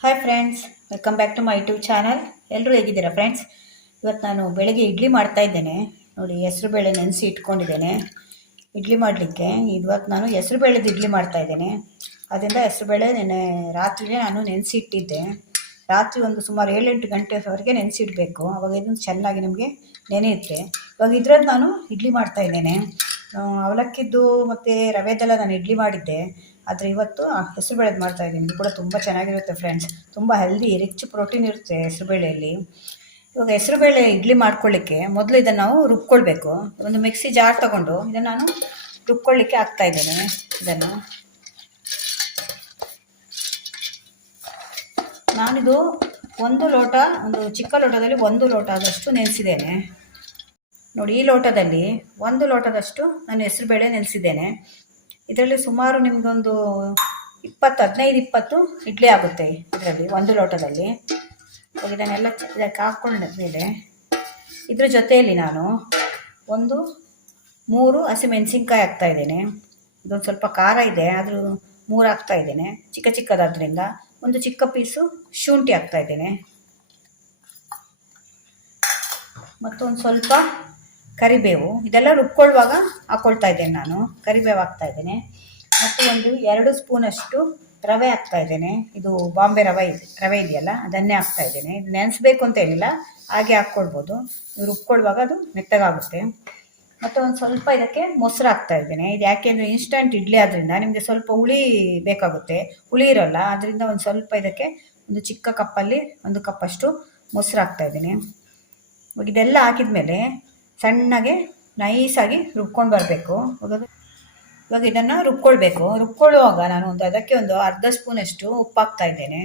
Hi friends, welcome back to my YouTube channel. ಎಲ್ಲರೂ ಹೇಗಿದ್ದೀರಾ friends? ಇವತ್ತು ನಾನು ಬೆಳಗ್ಗೆ ಇಡ್ಲಿ ಮಾಡ್ತಾ ಇದ್ದೇನೆ. ನೋಡಿ, ಹೆಸರು ಬೇಳೆ ನೆನೆಸಿ ಇಟ್ಕೊಂಡಿದ್ದೇನೆ ಇಡ್ಲಿ ಮಾಡಲಿಕ್ಕೆ. ಇವತ್ತು ನಾನು ಹೆಸರು ಬೇಳೆದು ಇಡ್ಲಿ ಮಾಡ್ತಾ ಇದ್ದೇನೆ. ಅದರಿಂದ ಹೆಸರು ಬೇಳೆ ರಾತ್ರಿಯೇ ನಾನು ನೆನೆಸಿ ಇಟ್ಟಿದ್ದೆ. ರಾತ್ರಿ ಒಂದು ಸುಮಾರು 7-8 ಗಂಟೆವರೆಗೆ ನೆನೆಸಿಡಬೇಕು. ಅವಾಗ ಇದನ್ನು ಚೆನ್ನಾಗಿ ನಮಗೆ ನೆನೆಯುತ್ತೆ. ಇವಾಗ ಇದ್ರದ್ದು ನಾನು ಇಡ್ಲಿ ಮಾಡ್ತಾ ಇದ್ದೇನೆ. ಅವಲಕ್ಕಿದ್ದು ಮತ್ತು ರವೆದೆಲ್ಲ ನಾನು ಇಡ್ಲಿ ಮಾಡಿದ್ದೆ. ಆದರೆ ಇವತ್ತು ಹೆಸರುಬೇಳೆದು ಮಾಡ್ತಾಯಿದ್ದೀನಿ. ಇದು ಕೂಡ ತುಂಬ ಚೆನ್ನಾಗಿರುತ್ತೆ ಫ್ರೆಂಡ್ಸ್. ತುಂಬ ಹೆಲ್ದಿ, ರಿಚ್ ಪ್ರೋಟೀನ್ ಇರುತ್ತೆ ಹೆಸರುಬೇಳೆಯಲ್ಲಿ. ಇವಾಗ ಹೆಸರುಬೇಳೆ ಇಡ್ಲಿ ಮಾಡ್ಕೊಳ್ಳಿಕ್ಕೆ ಮೊದಲು ಇದನ್ನು ನಾವು ರುಬ್ಕೊಳ್ಬೇಕು. ಒಂದು ಮಿಕ್ಸಿ ಜಾರ್ ತೊಗೊಂಡು ಇದನ್ನು ನಾನು ರುಬ್ಕೊಳ್ಳಿಕ್ಕೆ ಹಾಕ್ತಾಯಿದ್ದೇನೆ. ಇದನ್ನು ನಾನಿದು ಒಂದು ಚಿಕ್ಕ ಲೋಟದಲ್ಲಿ 1 ಲೋಟ ಆದಷ್ಟು ನೆನೆಸಿದ್ದೇನೆ. ನೋಡಿ, ಈ ಲೋಟದಲ್ಲಿ 1 ಲೋಟದಷ್ಟು ನಾನು ಹೆಸರುಬೇಳೆ ನೆನೆಸಿದ್ದೇನೆ. ಇದರಲ್ಲಿ ಸುಮಾರು ನಿಮಗೊಂದು 15-20 ಇಡ್ಲಿ ಆಗುತ್ತೆ ಇದರಲ್ಲಿ 1 ಲೋಟದಲ್ಲಿ. ಇದನ್ನೆಲ್ಲ ಇದಕ್ಕೆ ಹಾಕ್ಕೊಂಡ ಮೇಲೆ ಇದ್ರ ಜೊತೆಯಲ್ಲಿ ನಾನು 3 ಹಸಿಮೆಣಸಿನ್ಕಾಯಿ ಹಾಕ್ತಾಯಿದ್ದೇನೆ. ಇದೊಂದು ಸ್ವಲ್ಪ ಖಾರ ಇದೆ, ಆದರೂ 3 ಹಾಕ್ತಾಯಿದ್ದೇನೆ, ಚಿಕ್ಕದಾದ್ರಿಂದ. ಒಂದು ಚಿಕ್ಕ ಪೀಸು ಶುಂಠಿ ಹಾಕ್ತಾಯಿದ್ದೇನೆ. ಮತ್ತೊಂದು ಸ್ವಲ್ಪ ಕರಿಬೇವು. ಇದೆಲ್ಲ ರುಬ್ಕೊಳ್ಳುವಾಗ ಹಾಕ್ಕೊಳ್ತಾ ಇದ್ದೇನೆ ನಾನು. ಕರಿಬೇವು ಹಾಕ್ತಾಯಿದ್ದೇನೆ. ಮತ್ತು 2 ಸ್ಪೂನಷ್ಟು ರವೆ ಹಾಕ್ತಾಯಿದ್ದೇನೆ. ಇದು ಬಾಂಬೆ ರವೆ ಇದೆಯಲ್ಲ, ಅದನ್ನೇ ಹಾಕ್ತಾಯಿದ್ದೇನೆ. ಇದು ನೆನೆಸ್ಬೇಕು ಅಂತ ಏನಿಲ್ಲ, ಹಾಗೆ ಹಾಕ್ಕೊಳ್ಬೋದು. ನೀವು ರುಬ್ಕೊಳ್ಳುವಾಗ ಅದು ಮೆತ್ತಗಾಗುತ್ತೆ. ಮತ್ತು ಒಂದು ಸ್ವಲ್ಪ ಇದಕ್ಕೆ ಮೊಸರು ಹಾಕ್ತಾಯಿದ್ದೇನೆ. ಇದು ಯಾಕೆಂದರೆ ಇನ್ಸ್ಟಂಟ್ ಇಡ್ಲಿ ಆದ್ದರಿಂದ ನಿಮಗೆ ಸ್ವಲ್ಪ ಹುಳಿ ಬೇಕಾಗುತ್ತೆ. ಹುಳಿ ಇರೋಲ್ಲ, ಅದರಿಂದ ಒಂದು ಸ್ವಲ್ಪ ಇದಕ್ಕೆ ಒಂದು ಚಿಕ್ಕ ಕಪ್ಪಲ್ಲಿ 1 ಕಪ್ಪಷ್ಟು ಮೊಸರು ಹಾಕ್ತಾಯಿದ್ದೇನೆ. ಇದೆಲ್ಲ ಹಾಕಿದ ಮೇಲೆ ಸಣ್ಣಗೆ ನೈಸಾಗಿ ರುಬ್ಕೊಂಡು ಬರಬೇಕು. ಇವಾಗ ಇದನ್ನು ರುಬ್ಕೊಳ್ಳುವಾಗ ನಾನು ಅದಕ್ಕೆ ಒಂದು ಅರ್ಧ ಸ್ಪೂನಷ್ಟು ಉಪ್ಪು ಹಾಕ್ತಾಯಿದ್ದೇನೆ.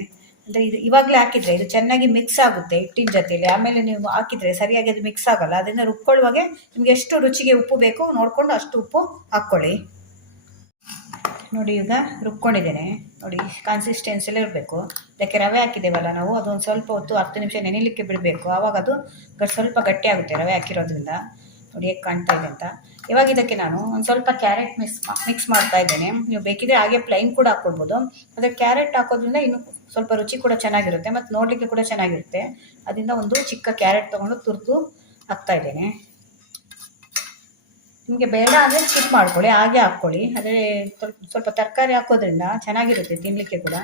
ಅಂದರೆ ಇದು ಇವಾಗಲೇ ಹಾಕಿದರೆ ಇದು ಚೆನ್ನಾಗಿ ಮಿಕ್ಸ್ ಆಗುತ್ತೆ ಹಿಟ್ಟಿನ ಜೊತೆಯಲ್ಲಿ. ಆಮೇಲೆ ನೀವು ಹಾಕಿದರೆ ಸರಿಯಾಗಿ ಅದು ಮಿಕ್ಸ್ ಆಗೋಲ್ಲ. ಅದನ್ನು ರುಬ್ಕೊಳ್ಳುವಾಗೆ ನಿಮಗೆ ಎಷ್ಟು ರುಚಿಗೆ ಉಪ್ಪು ಬೇಕು ನೋಡಿಕೊಂಡು ಅಷ್ಟು ಉಪ್ಪು ಹಾಕ್ಕೊಳ್ಳಿ. ನೋಡಿ, ಈಗ ರುಬ್ಕೊಂಡಿದ್ದೇನೆ. ನೋಡಿ, ಕನ್ಸಿಸ್ಟೆನ್ಸಿಲೇ ಇರಬೇಕು. ಇದಕ್ಕೆ ರವೆ ಹಾಕಿದ್ದೇವಲ್ಲ ನಾವು, ಅದೊಂದು ಸ್ವಲ್ಪ ಹೊತ್ತು 10 ನಿಮಿಷ ನೆನೆಯಲಿಕ್ಕೆ ಬಿಡಬೇಕು. ಆವಾಗ ಅದು ಸ್ವಲ್ಪ ಗಟ್ಟಿ ಆಗುತ್ತೆ ರವೆ ಹಾಕಿರೋದ್ರಿಂದ. ನೋಡಿ ಹೇಗೆ ಕಾಣ್ತಾ ಇದೆ ಅಂತ. ಇವಾಗ ಇದಕ್ಕೆ ನಾನು ಒಂದು ಸ್ವಲ್ಪ ಕ್ಯಾರೆಟ್ ಮಿಕ್ಸ್ ಮಾಡ್ತಾ ಇದ್ದೇನೆ. ನೀವು ಬೇಕಿದ್ರೆ ಹಾಗೆ ಪ್ಲೈನ್ ಕೂಡ ಹಾಕ್ಕೊಳ್ಬೋದು. ಅದಕ್ಕೆ ಕ್ಯಾರೆಟ್ ಹಾಕೋದ್ರಿಂದ ಇನ್ನೂ ಸ್ವಲ್ಪ ರುಚಿ ಕೂಡ ಚೆನ್ನಾಗಿರುತ್ತೆ ಮತ್ತು ನೋಡಲಿಕ್ಕೆ ಕೂಡ ಚೆನ್ನಾಗಿರುತ್ತೆ. ಅದರಿಂದ ಒಂದು ಚಿಕ್ಕ ಕ್ಯಾರೆಟ್ ತೊಗೊಂಡು ತುರಿದು ಹಾಕ್ತಾ ಇದ್ದೇನೆ. ನಿಮಗೆ ಬೇಡ ಅಂದರೆ ಸ್ಕಿಪ್ ಮಾಡ್ಕೊಳ್ಳಿ, ಹಾಗೆ ಹಾಕ್ಕೊಳ್ಳಿ. ಆದರೆ ಸ್ವಲ್ಪ ತರಕಾರಿ ಹಾಕೋದ್ರಿಂದ ಚೆನ್ನಾಗಿರುತ್ತೆ ತಿನ್ನಲಿಕ್ಕೆ ಕೂಡ,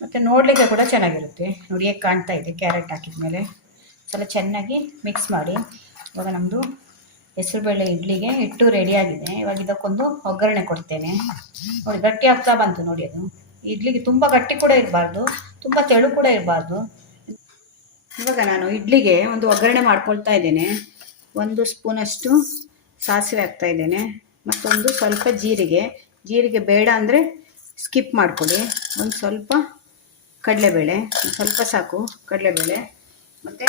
ಮತ್ತು ನೋಡಲಿಕ್ಕೆ ಕೂಡ ಚೆನ್ನಾಗಿರುತ್ತೆ. ನೋಡಿ ಹೇಗೆ ಕಾಣ್ತಾ ಇದೆ. ಕ್ಯಾರೆಟ್ ಹಾಕಿದ ಮೇಲೆ ಸ್ವಲ್ಪ ಚೆನ್ನಾಗಿ ಮಿಕ್ಸ್ ಮಾಡಿ. ಇವಾಗ ನಮ್ಮದು ಹೆಸರುಬೇಳೆ ಇಡ್ಲಿಗೆ ಹಿಟ್ಟು ರೆಡಿಯಾಗಿದೆ. ಇವಾಗ ಇದಕ್ಕೊಂದು ಒಗ್ಗರಣೆ ಕೊಡ್ತೇನೆ. ನೋಡಿ, ಗಟ್ಟಿ ಆಗ್ತಾ ಬಂತು. ನೋಡಿ, ಅದು ಇಡ್ಲಿಗೆ ತುಂಬ ಗಟ್ಟಿ ಕೂಡ ಇರಬಾರ್ದು, ತುಂಬ ತೆಳು ಕೂಡ ಇರಬಾರ್ದು. ಇವಾಗ ನಾನು ಇಡ್ಲಿಗೆ ಒಂದು ಒಗ್ಗರಣೆ ಮಾಡ್ಕೊಳ್ತಾ ಇದ್ದೇನೆ. 1 ಸ್ಪೂನಷ್ಟು ಸಾಸಿವೆ ಹಾಕ್ತಾ ಇದ್ದೇನೆ. ಮತ್ತೊಂದು ಸ್ವಲ್ಪ ಜೀರಿಗೆ ಬೇಡ ಅಂದರೆ ಸ್ಕಿಪ್ ಮಾಡ್ಕೊಳ್ಳಿ. ಒಂದು ಸ್ವಲ್ಪ ಕಡಲೆಬೇಳೆ, ಸ್ವಲ್ಪ ಸಾಕು ಕಡಲೆಬೇಳೆ. ಮತ್ತು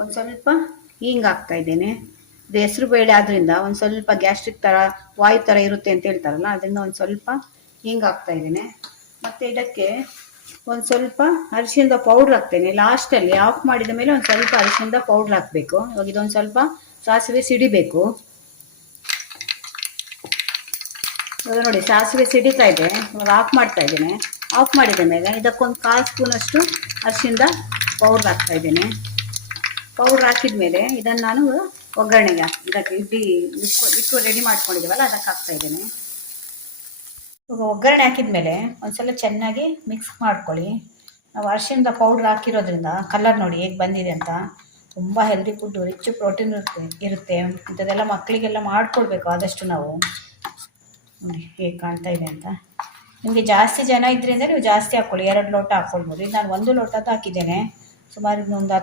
ಒಂದು ಸ್ವಲ್ಪ ಹಿಂಗೆ ಹಾಕ್ತಾ ಇದ್ದೇನೆ. ಇದು ಹೆಸರು ಬೇಳೆ ಆದ್ದರಿಂದ ಒಂದು ಸ್ವಲ್ಪ ಗ್ಯಾಸ್ಟ್ರಿಕ್ ಥರ ವಾಯು ಥರ ಇರುತ್ತೆ ಅಂತ ಹೇಳ್ತಾರಲ್ಲ, ಅದರಿಂದ ಒಂದು ಸ್ವಲ್ಪ ಹಿಂಗೆ ಹಾಕ್ತಾ ಇದ್ದೇನೆ. ಮತ್ತು ಇದಕ್ಕೆ ಒಂದು ಸ್ವಲ್ಪ ಅರಿಶಿಣದ ಪೌಡ್ರ್ ಹಾಕ್ತೇನೆ. ಲಾಸ್ಟಲ್ಲಿ ಆಫ್ ಮಾಡಿದ ಮೇಲೆ ಒಂದು ಸ್ವಲ್ಪ ಅರಿಶಿಣದ ಪೌಡ್ರ್ ಹಾಕಬೇಕು. ಇವಾಗ ಇದೊಂದು ಸ್ವಲ್ಪ ಸಾಸಿವೆ ಸಿಡಿಬೇಕು. ಇವಾಗ ನೋಡಿ, ಸಾಸಿವೆ ಸಿಡಿತಾ ಇದೆ. ಇವಾಗ ಆಫ್ ಮಾಡ್ತಾ ಇದ್ದೇನೆ. ಆಫ್ ಮಾಡಿದ ಮೇಲೆ ಇದಕ್ಕೊಂದು 1/4 ಸ್ಪೂನಷ್ಟು ಅರಿಶಿಣದ ಪೌಡ್ರ್ ಹಾಕ್ತಾ ಇದ್ದೇನೆ. ಪೌಡ್ರ್ ಹಾಕಿದ ಮೇಲೆ ಇದನ್ನು ನಾನು ಒಗ್ಗರಣೆಗೆ ಇದಕ್ಕೆ ಇಟ್ಟು ರೆಡಿ ಮಾಡ್ಕೊಂಡಿದ್ದೀವಲ್ಲ ಅದಕ್ಕೆ ಹಾಕ್ತಾ ಇದ್ದೇನೆ. ಇವಾಗ ಒಗ್ಗರಣೆ ಹಾಕಿದ ಮೇಲೆ ಒಂದ್ಸಲ ಚೆನ್ನಾಗಿ ಮಿಕ್ಸ್ ಮಾಡ್ಕೊಳ್ಳಿ. ನಾವು ಅರಿಶಿಣದ ಪೌಡ್ರ್ ಹಾಕಿರೋದ್ರಿಂದ ಕಲರ್ ನೋಡಿ ಹೇಗೆ ಬಂದಿದೆ ಅಂತ. ತುಂಬ ಹೆಲ್ದಿ ಫುಡ್ಡು, ರಿಚ್ ಪ್ರೋಟೀನ್ ಇರುತ್ತೆ. ಇಂಥದ್ದೆಲ್ಲ ಮಕ್ಕಳಿಗೆಲ್ಲ ಮಾಡಿಕೊಡ್ಬೇಕು ಆದಷ್ಟು ನಾವು. ನೋಡಿ ಹೇಗೆ ಕಾಣ್ತಾ ಇದೆ ಅಂತ. ನಿಮಗೆ ಜಾಸ್ತಿ ಜನ ಇದ್ರಿಂದ ನೀವು ಜಾಸ್ತಿ ಹಾಕ್ಕೊಳ್ಳಿ, 2 ಲೋಟ ಹಾಕ್ಕೊಳ್ಬೋದು. ಇದು ನಾನು 1 ಲೋಟದ್ದು ಹಾಕಿದ್ದೇನೆ. ಸುಮಾರು ಒಂದು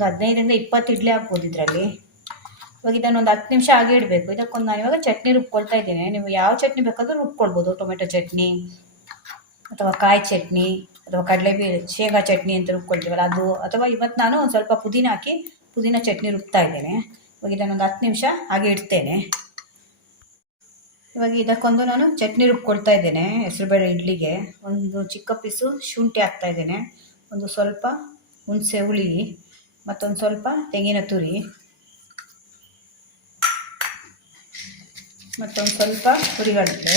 15-20 ಇಡ್ಲಿ ಹಾಕ್ಬೋದು ಇದರಲ್ಲಿ. ಇವಾಗ ಇದನ್ನು ಒಂದು 10 ನಿಮಿಷ ಹಾಗೆ ಇಡಬೇಕು. ಇದಕ್ಕೊಂದು ನಾನು ಇವಾಗ ಚಟ್ನಿ ರುಬ್ಕೊಳ್ತಾ ಇದ್ದೇನೆ. ನೀವು ಯಾವ ಚಟ್ನಿ ಬೇಕಾದರೂ ರುಬ್ಕೊಳ್ಬೋದು. ಟೊಮೆಟೊ ಚಟ್ನಿ ಅಥವಾ ಕಾಯಿ ಚಟ್ನಿ ಅಥವಾ ಶೇಂಗಾ ಚಟ್ನಿ ಅಂತ ರುಬ್ಕೊಳ್ತೀವಲ್ಲ ಅದು. ಅಥವಾ ಇವತ್ತು ನಾನು ಒಂದು ಸ್ವಲ್ಪ ಪುದೀನ ಚಟ್ನಿ ರುಬ್ತಾ ಇದ್ದೇನೆ. ಇವಾಗ ಇದನ್ನೊಂದು 10 ನಿಮಿಷ ಹಾಗೆ ಇಡ್ತೇನೆ. ಇವಾಗ ಇದಕ್ಕೊಂದು ನಾನು ಚಟ್ನಿ ರುಬ್ಕೊಳ್ತಾ ಇದ್ದೇನೆ. ಹೆಸರುಬೇಳೆ ಇಡ್ಲಿಗೆ ಒಂದು ಚಿಕ್ಕ ಪೀಸು ಶುಂಠಿ ಹಾಕ್ತಾ ಇದ್ದೇನೆ. ಒಂದು ಸ್ವಲ್ಪ ಹುಣಸೆ ಹುಳಿ, ಮತ್ತೊಂದು ಸ್ವಲ್ಪ ತೆಂಗಿನ ತುರಿ, ಮತ್ತೊಂದು ಸ್ವಲ್ಪ ಹುರಿಗಡಲೆ,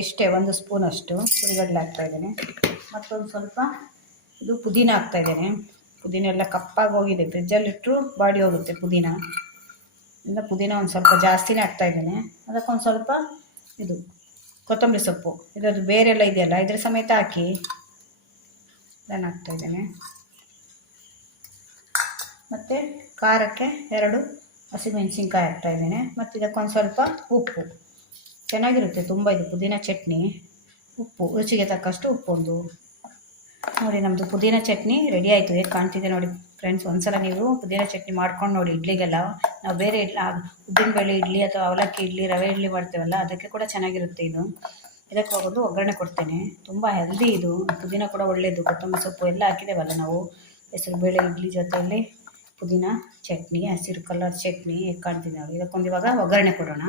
ಇಷ್ಟೇ 1 ಸ್ಪೂನಷ್ಟು ಹುರಿಗಡಲೆ ಹಾಕ್ತಾಯಿದ್ದೇನೆ. ಮತ್ತೊಂದು ಸ್ವಲ್ಪ ಇದು ಪುದೀನ ಹಾಕ್ತಾಯಿದ್ದೇನೆ. ಪುದೀನ ಎಲ್ಲ ಕಪ್ಪಾಗಿ ಹೋಗಿದೆ, ಫ್ರಿಜ್ಜಲ್ಲಿಟ್ಟರು ಬಾಡಿ ಹೋಗುತ್ತೆ ಪುದೀನ. ಇಲ್ಲ ಪುದೀನ ಒಂದು ಸ್ವಲ್ಪ ಜಾಸ್ತಿನೇ ಹಾಕ್ತಾಯಿದ್ದೇನೆ. ಅದಕ್ಕೊಂದು ಸ್ವಲ್ಪ ಇದು ಕೊತ್ತಂಬರಿ ಸೊಪ್ಪು, ಇದರದ್ದು ಬೇರೆಲ್ಲ ಇದೆಯಲ್ಲ ಇದ್ರ ಸಮೇತ ಹಾಕಿ ಇದನ್ನು ಹಾಕ್ತಾಯಿದ್ದೇನೆ. ಮತ್ತು ಖಾರಕ್ಕೆ 2 ಹಸಿಮೆಣಸಿನ್ಕಾಯಿ ಹಾಕ್ತಾಯಿದ್ದೇನೆ. ಮತ್ತು ಇದಕ್ಕೊಂದು ಸ್ವಲ್ಪ ಉಪ್ಪು. ಚೆನ್ನಾಗಿರುತ್ತೆ ತುಂಬ ಇದು ಪುದೀನ ಚಟ್ನಿ. ಉಪ್ಪು ರುಚಿಗೆ ತಕ್ಕಷ್ಟು ಉಪ್ಪು ಒಂದು. ನೋಡಿ ನಮ್ಮದು ಪುದೀನ ಚಟ್ನಿ ರೆಡಿ ಆಯಿತು. ಹೇಗೆ ಕಾಣ್ತಿದೆ ನೋಡಿ ಫ್ರೆಂಡ್ಸ್. ಒಂದ್ಸಲ ನೀವು ಪುದೀನ ಚಟ್ನಿ ಮಾಡ್ಕೊಂಡು ನೋಡಿ. ಇಡ್ಲಿಗೆಲ್ಲ ನಾವು ಬೇರೆ ಉದ್ದಿನಬೇಳೆ ಇಡ್ಲಿ ಅಥವಾ ಅವಲಕ್ಕಿ ಇಡ್ಲಿ, ರವೆ ಇಡ್ಲಿ ಮಾಡ್ತೇವಲ್ಲ ಅದಕ್ಕೆ ಕೂಡ ಚೆನ್ನಾಗಿರುತ್ತೆ ಇದು. ಇದಕ್ಕೆ ಹೋಗೋದು ಒಗ್ಗರಣೆ ಕೊಡ್ತೇನೆ. ತುಂಬ ಹೆಲ್ದಿ ಇದು. ಪುದೀನ ಕೂಡ ಒಳ್ಳೆಯದು. ಕೊತ್ತಂಬರಿ ಸೊಪ್ಪು ಎಲ್ಲ ಹಾಕಿದ್ದೇವಲ್ಲ ನಾವು. ಹೆಸರುಬೇಳೆ ಇಡ್ಲಿ ಜೊತೆಯಲ್ಲಿ ಪುದೀನ ಚಟ್ನಿ, ಹಸಿರು ಕಲರ್ ಚಟ್ನಿ ಹೇಗೆ ಕಾಣ್ತಿದೆ ನೋಡಿ. ಇದಕ್ಕೊಂದು ಇವಾಗ ಒಗ್ಗರಣೆ ಕೊಡೋಣ.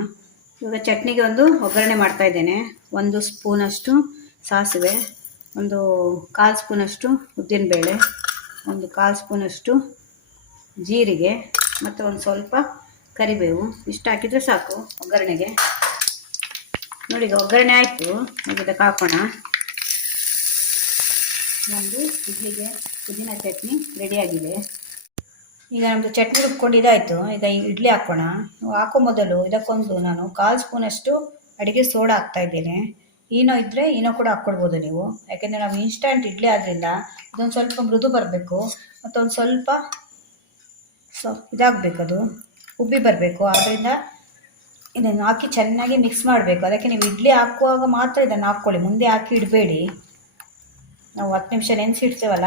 ಇವಾಗ ಚಟ್ನಿಗೆ ಒಂದು ಒಗ್ಗರಣೆ ಮಾಡ್ತಾಯಿದ್ದೇನೆ. 1 ಸ್ಪೂನಷ್ಟು ಸಾಸಿವೆ, 1/4 ಸ್ಪೂನಷ್ಟು ಉದ್ದಿನಬೇಳೆ, 1/4 ಸ್ಪೂನಷ್ಟು ಜೀರಿಗೆ ಮತ್ತು ಒಂದು ಸ್ವಲ್ಪ ಕರಿಬೇವು. ಇಷ್ಟು ಹಾಕಿದರೆ ಸಾಕು ಒಗ್ಗರಣೆಗೆ. ನೋಡಿ ಈಗ ಒಗ್ಗರಣೆ ಆಯಿತು. ಇದಕ್ಕೆ ಹಾಕೋಣ. ನಮ್ಮದು ಇಡ್ಲಿಗೆ ಪುದೀನ ಚಟ್ನಿ ರೆಡಿಯಾಗಿದೆ. ಈಗ ನಮ್ಮದು ಚಟ್ನಿ ರುಬ್ಕೊಂಡಿದ್ದಾಯಿತು. ಈಗ ಇಡ್ಲಿ ಹಾಕೋಣ. ಹಾಕೋ ಮೊದಲು ಇದಕ್ಕೊಂದು ನಾನು 1/4 ಸ್ಪೂನಷ್ಟು ಅಡುಗೆ ಸೋಡಾ ಹಾಕ್ತಾಯಿದ್ದೇನೆ. ಈನೋ ಇದ್ದರೆ ಈನೋ ಕೂಡ ಹಾಕ್ಕೊಡ್ಬೋದು ನೀವು. ಯಾಕೆಂದರೆ ನಾವು ಇನ್ಸ್ಟಂಟ್ ಇಡ್ಲಿ ಆದ್ದರಿಂದ ಇದೊಂದು ಸ್ವಲ್ಪ ಮೃದು ಬರಬೇಕು. ಮತ್ತೊಂದು ಸ್ವಲ್ಪ ಇದಾಗಬೇಕು, ಅದು ಉಬ್ಬಿ ಬರಬೇಕು. ಆದ್ದರಿಂದ ಇದನ್ನು ಹಾಕಿ ಚೆನ್ನಾಗಿ ಮಿಕ್ಸ್ ಮಾಡಬೇಕು. ಅದಕ್ಕೆ ನೀವು ಇಡ್ಲಿ ಹಾಕುವಾಗ ಮಾತ್ರ ಇದನ್ನು ಹಾಕ್ಕೊಳ್ಳಿ, ಮುಂದೆ ಹಾಕಿ ಇಡಬೇಡಿ. ನಾವು 10 ನಿಮಿಷ ನೆನೆಸಿಡ್ತೇವಲ್ಲ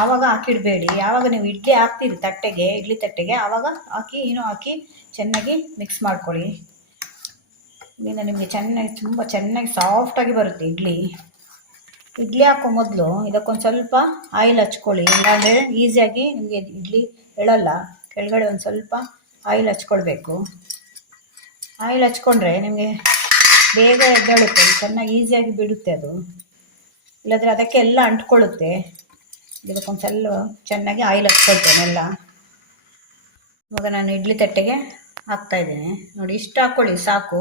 ಆವಾಗ ಹಾಕಿಡಬೇಡಿ. ಯಾವಾಗ ನೀವು ಇಡ್ಲಿ ಹಾಕ್ತೀರಿ ತಟ್ಟೆಗೆ, ಇಡ್ಲಿ ತಟ್ಟೆಗೆ, ಆವಾಗ ಹಾಕಿ ಏನೋ ಹಾಕಿ ಚೆನ್ನಾಗಿ ಮಿಕ್ಸ್ ಮಾಡ್ಕೊಳ್ಳಿ. ಇದರಿಂದ ನಿಮಗೆ ತುಂಬ ಚೆನ್ನಾಗಿ ಸಾಫ್ಟಾಗಿ ಬರುತ್ತೆ ಇಡ್ಲಿ. ಇಡ್ಲಿ ಹಾಕೋ ಮೊದಲು ಇದಕ್ಕೊಂದು ಸ್ವಲ್ಪ ಆಯಿಲ್ ಹಚ್ಕೊಳ್ಳಿ. ಇಲ್ಲಾಂದರೆ ಈಸಿಯಾಗಿ ನಿಮಗೆ ಇಡ್ಲಿ ಎಳಲ್ಲ. ಕೆಳಗಡೆ ಒಂದು ಸ್ವಲ್ಪ ಆಯಿಲ್ ಹಚ್ಕೊಳ್ಬೇಕು. ಆಯಿಲ್ ಹಚ್ಕೊಂಡ್ರೆ ನಿಮಗೆ ಬೇಗ ಎದ್ದೇಳುತ್ತೆ, ಚೆನ್ನಾಗಿ ಈಸಿಯಾಗಿ ಬಿಡುತ್ತೆ ಅದು. ಇಲ್ಲಾಂದರೆ ಅದಕ್ಕೆ ಎಲ್ಲ ಅಂಟ್ಕೊಳ್ಳುತ್ತೆ. ಇದಕ್ಕೊಂದು ಸ್ವಲ್ಪ ಚೆನ್ನಾಗಿ ಆಯಿಲ್ ಹಚ್ಕೊಳ್ತೇನೆ ಎಲ್ಲ. ಇವಾಗ ನಾನು ಇಡ್ಲಿ ತಟ್ಟೆಗೆ ಹಾಕ್ತಾಯಿದ್ದೇನೆ. ನೋಡಿ ಇಷ್ಟು ಹಾಕ್ಕೊಳ್ಳಿ ಸಾಕು,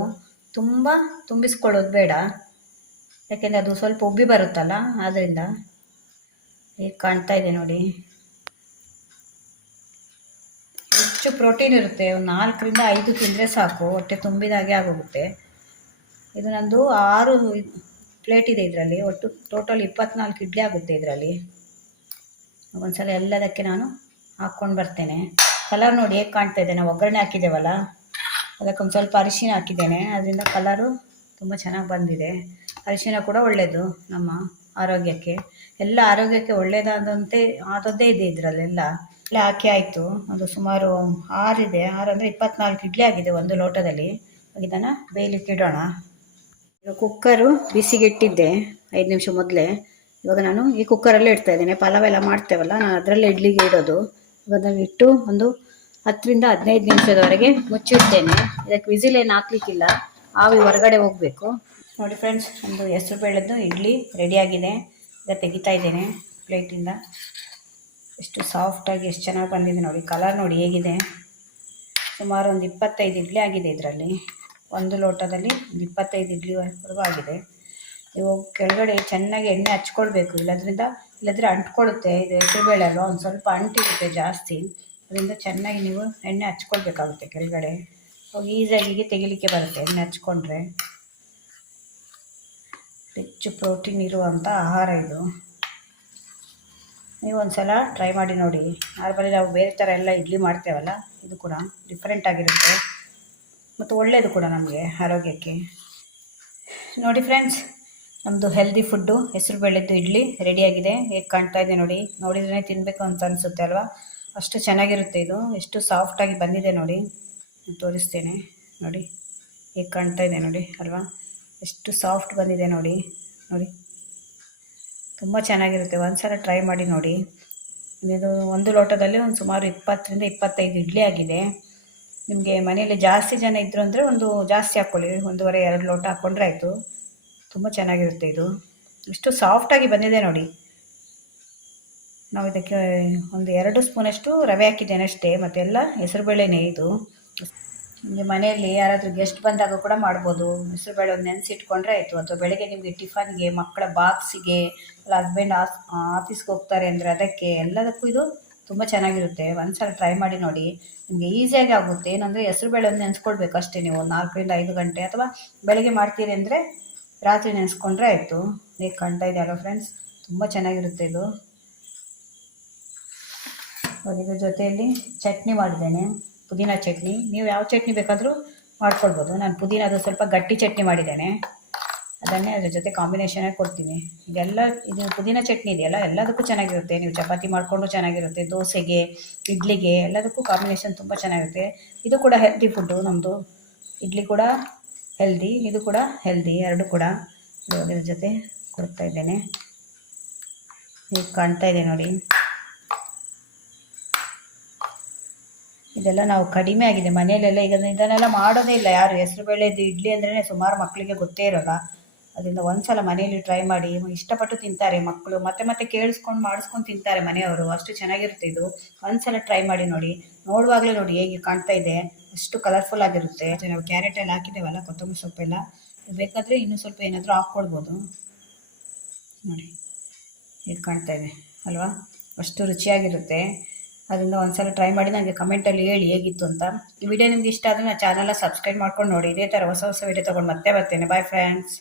ತುಂಬ ತುಂಬಿಸ್ಕೊಳ್ಳೋದು ಬೇಡ. ಯಾಕೆಂದರೆ ಅದು ಸ್ವಲ್ಪ ಉಬ್ಬಿ ಬರುತ್ತಲ್ಲ, ಆದ್ದರಿಂದ ಈಗ ಕಾಣ್ತಾ ಇದೆ ನೋಡಿ. ಹೆಚ್ಚು ಪ್ರೋಟೀನ್ ಇರುತ್ತೆ. ಒಂದು 4ರಿಂದ 5 ತಿಂದರೆ ಸಾಕು, ಹೊಟ್ಟೆ ತುಂಬಿದಾಗೆ ಆಗೋಗುತ್ತೆ. ಇದು ನಂದು 6 ಪ್ಲೇಟ್ ಇದೆ ಇದರಲ್ಲಿ. ಒಟ್ಟು ಟೋಟಲ್ 24 ಇಡ್ಲಿ ಆಗುತ್ತೆ ಇದರಲ್ಲಿ. ಒಂದ್ಸಲ ಎಲ್ಲದಕ್ಕೆ ನಾನು ಹಾಕ್ಕೊಂಡು ಬರ್ತೇನೆ. ಕಲರ್ ನೋಡಿ ಹೇಗೆ ಕಾಣ್ತಾ ಇದೆ. ನಾವು ಒಗ್ಗರಣೆ ಹಾಕಿದ್ದೇವಲ್ಲ ಅದಕ್ಕೊಂದು ಸ್ವಲ್ಪ ಅರಿಶಿನ ಹಾಕಿದ್ದೇನೆ. ಅದರಿಂದ ಕಲರು ತುಂಬ ಚೆನ್ನಾಗಿ ಬಂದಿದೆ. ಅರಿಶಿನ ಕೂಡ ಒಳ್ಳೆಯದು ನಮ್ಮ ಆರೋಗ್ಯಕ್ಕೆ. ಎಲ್ಲ ಆರೋಗ್ಯಕ್ಕೆ ಒಳ್ಳೆಯದಾದಂತೆ ಆದದ್ದೇ ಇದೆ ಇದರಲ್ಲೆಲ್ಲ. ಎಲ್ಲ ಹಾಕಿ ಆಯಿತು. ಅದು ಸುಮಾರು 6 ಇದೆ. 6 ಅಂದರೆ 24 ಇಡ್ಲಿ ಆಗಿದೆ ಒಂದು ಲೋಟದಲ್ಲಿ. ಇದನ್ನು ಬೇಯಲಿಕ್ಕೆ ಇಡೋಣ. ಈಗ ಕುಕ್ಕರು ಬಿಸಿಗೆ ಇಟ್ಟಿದ್ದೆ 5 ನಿಮಿಷ ಮೊದಲೇ. ಇವಾಗ ನಾನು ಈ ಕುಕ್ಕರಲ್ಲೇ ಇಡ್ತಾ ಇದ್ದೇನೆ. ಪಲಾವ್ ಎಲ್ಲ ಮಾಡ್ತೇವಲ್ಲ, ನಾನು ಅದರಲ್ಲೇ ಇಡ್ಲಿಗೆ ಇಡೋದು. ಇವಾಗ ಇಟ್ಟು ಒಂದು 10ರಿಂದ 15 ನಿಮಿಷದವರೆಗೆ ಮುಚ್ಚಿಡ್ತೇನೆ. ಇದಕ್ಕೆ ವಿಸಿಲ್ ಏನು ಹಾಕ್ಲಿಕ್ಕಿಲ್ಲ, ಆವಿ ಹೊರಗಡೆ ಹೋಗಬೇಕು. ನೋಡಿ ಫ್ರೆಂಡ್ಸ್, ಒಂದು ಹೆಸರುಬೇಳೆದು ಇಡ್ಲಿ ರೆಡಿಯಾಗಿದೆ. ಈಗ ತೆಗಿತಾ ಇದ್ದೇನೆ ಪ್ಲೇಟಿಂದ. ಎಷ್ಟು ಸಾಫ್ಟಾಗಿ ಎಷ್ಟು ಚೆನ್ನಾಗಿ ಬಂದಿದೆ ನೋಡಿ. ಕಲರ್ ನೋಡಿ ಹೇಗಿದೆ. ಸುಮಾರು ಒಂದು 25 ಇಡ್ಲಿ ಆಗಿದೆ ಇದರಲ್ಲಿ. ಒಂದು ಲೋಟದಲ್ಲಿ ಒಂದು 25 ಇಡ್ಲಿವರೆಗೂ ಆಗಿದೆ. ನೀವು ಕೆಳಗಡೆ ಚೆನ್ನಾಗಿ ಎಣ್ಣೆ ಹಚ್ಕೊಳ್ಬೇಕು. ಇಲ್ಲದ್ರೆ ಅಂಟ್ಕೊಳ್ಳುತ್ತೆ. ಇದು ಹೆಸರುಬೇಳೆ ಅಲ್ವಾ, ಒಂದು ಸ್ವಲ್ಪ ಅಂಟಿರುತ್ತೆ ಜಾಸ್ತಿ. ಅದರಿಂದ ಚೆನ್ನಾಗಿ ನೀವು ಎಣ್ಣೆ ಹಚ್ಕೊಳ್ಬೇಕಾಗುತ್ತೆ ಕೆಳಗಡೆ. ಅವಾಗ ಈಸಿಯಾಗಿ ತೆಗಿಲಿಕ್ಕೆ ಬರುತ್ತೆ ಎಣ್ಣೆ ಹಚ್ಕೊಂಡ್ರೆ. ಹೆಚ್ಚು ಪ್ರೋಟೀನ್ ಇರುವಂಥ ಆಹಾರ ಇದು. ನೀವು ಒಂದು ಸಲ ಟ್ರೈ ಮಾಡಿ ನೋಡಿ. ನಾರ್ಮಲಿ ನಾವು ಬೇರೆ ಥರ ಎಲ್ಲ ಇಡ್ಲಿ ಮಾಡ್ತೇವಲ್ಲ, ಇದು ಕೂಡ ಡಿಫ್ರೆಂಟ್ ಆಗಿರುತ್ತೆ ಮತ್ತು ಒಳ್ಳೆಯದು ಕೂಡ ನಮಗೆ ಆರೋಗ್ಯಕ್ಕೆ. ನೋಡಿ ಫ್ರೆಂಡ್ಸ್, ನಮ್ಮದು ಹೆಲ್ದಿ ಫುಡ್ಡು ಹೆಸರುಬೇಳೆದ್ದು ಇಡ್ಲಿ ರೆಡಿಯಾಗಿದೆ. ಹೇಗೆ ಕಾಣ್ತಾ ಇದೆ ನೋಡಿ. ನೋಡಿದ್ರೇ ತಿನ್ನಬೇಕು ಅಂತ ಅನಿಸುತ್ತೆ ಅಲ್ವಾ, ಅಷ್ಟು ಚೆನ್ನಾಗಿರುತ್ತೆ ಇದು. ಎಷ್ಟು ಸಾಫ್ಟಾಗಿ ಬಂದಿದೆ ನೋಡಿ. ತೋರಿಸ್ತೇನೆ ನೋಡಿ, ಹೇಗೆ ಕಾಣ್ತಾ ಇದೆ ನೋಡಿ ಅಲ್ವಾ, ಎಷ್ಟು ಸಾಫ್ಟ್ ಬಂದಿದೆ ನೋಡಿ. ನೋಡಿ ತುಂಬ ಚೆನ್ನಾಗಿರುತ್ತೆ. ಒಂದು ಸಲ ಟ್ರೈ ಮಾಡಿ ನೋಡಿ. ಇದು ಒಂದು ಲೋಟದಲ್ಲಿ ಒಂದು ಸುಮಾರು 20ರಿಂದ 25 ಇಡ್ಲಿ ಆಗಿದೆ. ನಿಮಗೆ ಮನೆಯಲ್ಲಿ ಜಾಸ್ತಿ ಜನ ಇದ್ದರು ಅಂದರೆ ಒಂದು ಜಾಸ್ತಿ ಹಾಕ್ಕೊಳ್ಳಿ, 1.5-2 ಲೋಟ ಹಾಕ್ಕೊಂಡ್ರೆ ಆಯಿತು. ತುಂಬ ಚೆನ್ನಾಗಿರುತ್ತೆ ಇದು. ಎಷ್ಟು ಸಾಫ್ಟಾಗಿ ಬಂದಿದೆ ನೋಡಿ. ನಾವು ಇದಕ್ಕೆ ಒಂದು 2 ಸ್ಪೂನಷ್ಟು ರವೆ ಹಾಕಿದ್ದೇನೆ ಅಷ್ಟೇ, ಮತ್ತೆಲ್ಲ ಹೆಸರುಬೇಳೆನೇ ಇದು. ನಿಮಗೆ ಮನೆಯಲ್ಲಿ ಯಾರಾದರೂ ಗೆಸ್ಟ್ ಬಂದಾಗ ಕೂಡ ಮಾಡ್ಬೋದು. ಹೆಸರುಬೇಳೆ ಒಂದು ನೆನೆಸಿಟ್ಕೊಂಡ್ರೆ ಆಯಿತು. ಅಥವಾ ಬೆಳಗ್ಗೆ ನಿಮಗೆ ಟಿಫನ್ಗೆ, ಮಕ್ಕಳ ಬಾಕ್ಸಿಗೆ, ಅಲ್ಲ ಹಸ್ಬೆಂಡ್ ಆಫೀಸ್ಗೆ ಹೋಗ್ತಾರೆ ಅಂದರೆ ಅದಕ್ಕೆ ಎಲ್ಲದಕ್ಕೂ ಇದು ತುಂಬ ಚೆನ್ನಾಗಿರುತ್ತೆ. ಒಂದ್ಸಲ ಟ್ರೈ ಮಾಡಿ ನೋಡಿ, ನಿಮಗೆ ಈಸಿಯಾಗಿ ಆಗುತ್ತೆ. ಏನಂದರೆ ಹೆಸರುಬೇಳೆ ಒಂದು ನೆನೆಸ್ಕೊಳ್ಬೇಕು ಅಷ್ಟೇ. ನೀವು 4 ರಿಂದ 5 ಗಂಟೆ, ಅಥವಾ ಬೆಳಗ್ಗೆ ಮಾಡ್ತೀರಿ ಅಂದರೆ ರಾತ್ರಿ ನೆನೆಸ್ಕೊಂಡ್ರೆ ಆಯಿತು. ಹೇಗೆ ಕಾಣ್ತಾ ಇದೆ ಅಲ್ವಾ ಫ್ರೆಂಡ್ಸ್, ತುಂಬ ಚೆನ್ನಾಗಿರುತ್ತೆ ಇದು. ಇದ್ರ ಜೊತೆಯಲ್ಲಿ ಚಟ್ನಿ ಮಾಡಿದ್ದೇನೆ, ಪುದೀನ ಚಟ್ನಿ. ನೀವು ಯಾವ ಚಟ್ನಿ ಬೇಕಾದರೂ ಮಾಡ್ಕೊಳ್ಬೋದು. ನಾನು ಪುದೀನದು ಸ್ವಲ್ಪ ಗಟ್ಟಿ ಚಟ್ನಿ ಮಾಡಿದ್ದೇನೆ, ಅದನ್ನೇ ಅದ್ರ ಜೊತೆ ಕಾಂಬಿನೇಷನಾಗಿ ಕೊಡ್ತೀನಿ. ಇದು ಪುದೀನ ಚಟ್ನಿ ಇದೆಯಲ್ಲ, ಎಲ್ಲದಕ್ಕೂ ಚೆನ್ನಾಗಿರುತ್ತೆ. ನೀವು ಚಪಾತಿ ಮಾಡಿಕೊಂಡು ಚೆನ್ನಾಗಿರುತ್ತೆ, ದೋಸೆಗೆ, ಇಡ್ಲಿಗೆ ಎಲ್ಲದಕ್ಕೂ ಕಾಂಬಿನೇಷನ್ ತುಂಬ ಚೆನ್ನಾಗಿರುತ್ತೆ. ಇದು ಕೂಡ ಹೆಲ್ದಿ ಫುಡ್ಡು ನಮ್ಮದು. ಇಡ್ಲಿ ಕೂಡ ಹೆಲ್ದಿ, ಇದು ಕೂಡ ಹೆಲ್ದಿ, ಎರಡು ಕೂಡ ಇದ್ರ ಜೊತೆ ಕೊಡ್ತಾ ಇದ್ದೇನೆ. ಈಗ ಕಾಣ್ತಾ ಇದೆ ನೋಡಿ. ಇದೆಲ್ಲ ನಾವು ಕಡಿಮೆ ಆಗಿದೆ ಮನೆಯಲ್ಲೆಲ್ಲ. ಈಗ ಇದನ್ನೆಲ್ಲ ಮಾಡೋದೇ ಇಲ್ಲ ಯಾರು. ಹೆಸರುಬೇಳೆದು ಇಡ್ಲಿ ಅಂದ್ರೇ ಸುಮಾರು ಮಕ್ಕಳಿಗೆ ಗೊತ್ತೇ ಇರೋಲ್ಲ. ಅದರಿಂದ ಒಂದ್ಸಲ ಮನೆಯಲ್ಲಿ ಟ್ರೈ ಮಾಡಿ, ಇಷ್ಟಪಟ್ಟು ತಿಂತಾರೆ ಮಕ್ಕಳು. ಮತ್ತೆ ಮತ್ತೆ ಕೇಳಿಸ್ಕೊಂಡು ಮಾಡಿಸ್ಕೊಂಡು ತಿಂತಾರೆ ಮನೆಯವರು. ಅಷ್ಟು ಚೆನ್ನಾಗಿರುತ್ತೆ ಇದು. ಒಂದ್ಸಲ ಟ್ರೈ ಮಾಡಿ ನೋಡಿ. ನೋಡುವಾಗಲೇ ನೋಡಿ ಹೇಗೆ ಕಾಣ್ತಾ ಇದೆ, ಅಷ್ಟು ಕಲರ್ಫುಲ್ ಆಗಿರುತ್ತೆ. ನಾವು ಕ್ಯಾರೆಟ್ ಎಲ್ಲ ಹಾಕಿದ್ದೇವಲ್ಲ, ಕೊತ್ತಂಬರಿ ಸೊಪ್ಪೆಲ್ಲ, ಬೇಕಾದರೆ ಇನ್ನೂ ಸ್ವಲ್ಪ ಏನಾದರೂ ಹಾಕ್ಕೊಳ್ಬೋದು. ನೋಡಿ ಹೇಗೆ ಕಾಣ್ತಾ ಇದೆ ಅಲ್ವಾ, ಅಷ್ಟು ರುಚಿಯಾಗಿರುತ್ತೆ. ಅದರಿಂದ ಒಂದ್ಸಲ ಟ್ರೈ ಮಾಡಿ ನನಗೆ ಕಮೆಂಟಲ್ಲಿ ಹೇಳಿ ಹೇಗಿತ್ತು ಅಂತ. ಈ ವಿಡಿಯೋ ನಿಮ್ಗೆ ಇಷ್ಟ ಆದರೆ ನನ್ನ ಚಾನಲ್ನ ಸಬ್ಸ್ಕ್ರೈಬ್ ಮಾಡ್ಕೊಂಡು ನೋಡಿ. ಇದೇ ಥರ ಹೊಸ ಹೊಸ ವಿಡಿಯೋ ತೊಗೊಂಡು ಮತ್ತೆ ಬರ್ತೇನೆ. Bye friends.